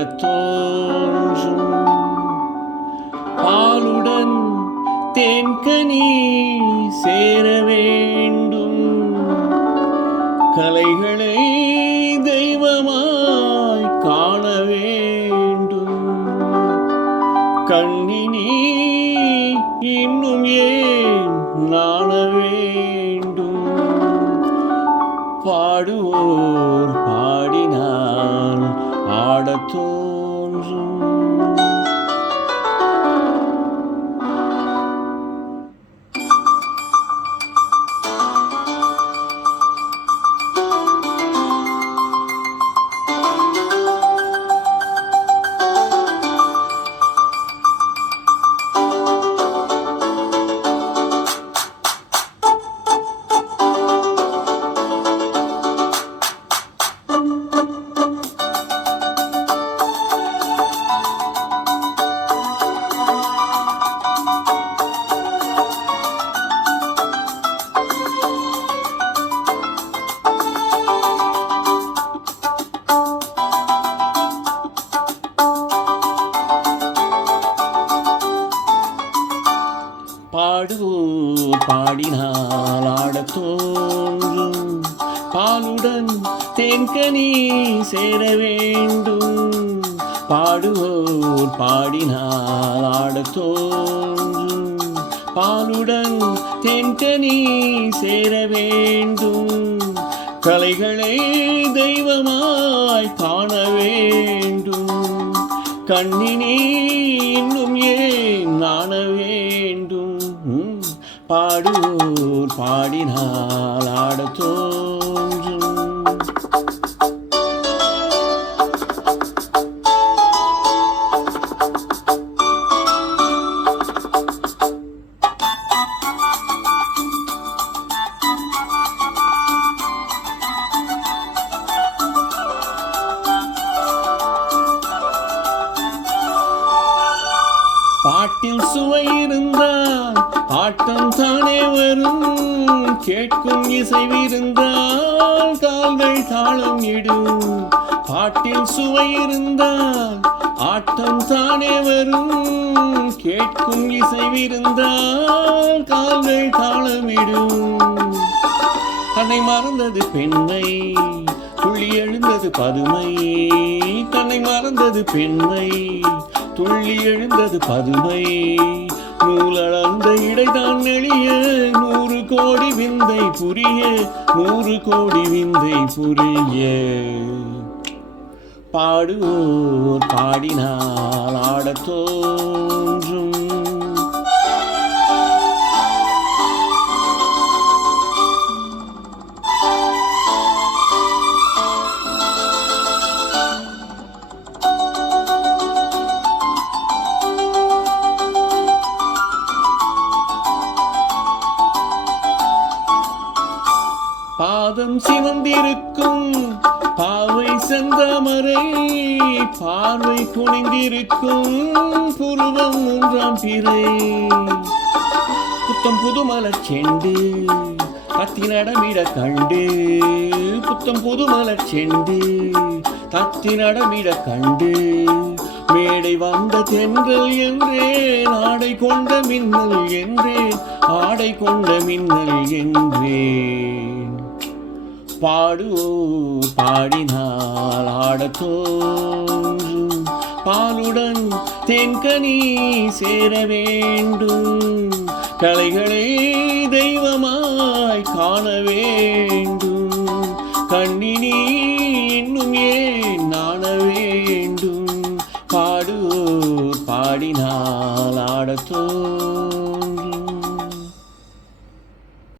ஆடத் தோன்றும். பாலுடன் தேன்கனி சேர வேண்டும், கலைகளை தெய்வமாய் காண வேண்டும். கண்ணினி இன்னும் ஏன் நாண வேண்டும், பாடுவோர் பாடினால் ஆடத் தோன்றும். பாடுவோர் பாடினால் ஆடத் தோன்றும், பாலுடன் தேன்கனி சேர வேண்டும். பாடுவோர் பாடினால் ஆடத் தோன்றும், பாலுடன் தேன்கனி சேர வேண்டும். கலைகளை தெய்வமாய் காண வேண்டும், கண்ணினி இன்னும் ஏன் நாண வேண்டும். பாடுவோர் பாடினால் ஆடத் தோன்றும். பாட்டில் சுவை இருந்தால் ஆட்டம் தானே வரும், கேட்கும் இசைவிருந்தால் கால்கள் தாளம் இடும். பாட்டில் சுவை இருந்தால் ஆட்டம் தானே வரும், கேட்கும் இசைவிருந்தால் கால்கள் தாளமிடும். தன்னை மறந்தது பெண்மை, துள்ளி எழுந்தது பதுமை. தன்னை மறந்தது பெண்மை, துள்ளி எழுந்தது பதுமை. நூலளந்த இடைதான் நெளிய, 100 கோடி விந்தை புரிய, 100 கோடி விந்தை புரிய. பாடுவோர் பாடினால் ஆடத் தோன்றும். பாதம் சிவந்திருக்கும் பாவை செந்தாமரை, பார்வை குனிந்திருக்கும் புருவம் 3ஆம் பிறை. புத்தம் புதுமலர் செண்டு தத்தி நடமிட கண்டு, புத்தம் புதுமலர் செண்டு தத்தி நடமிட கண்டு. மேடை வந்த தென்றல் என்றேன், ஆடை கொண்ட மின்னல் என்றேன், ஆடை கொண்ட மின்னல் என்றேன். பாடுவோர் பாடினால் ஆடத் தோன்றும், பாலுடன் தேன்கனி சேர வேண்டும். கலைகளை தெய்வமாய் காண வேண்டும், கண்ணினி இன்னும் ஏன் நாண வேண்டும். பாடுவோர் பாடினால் ஆடத் தோன்றும்.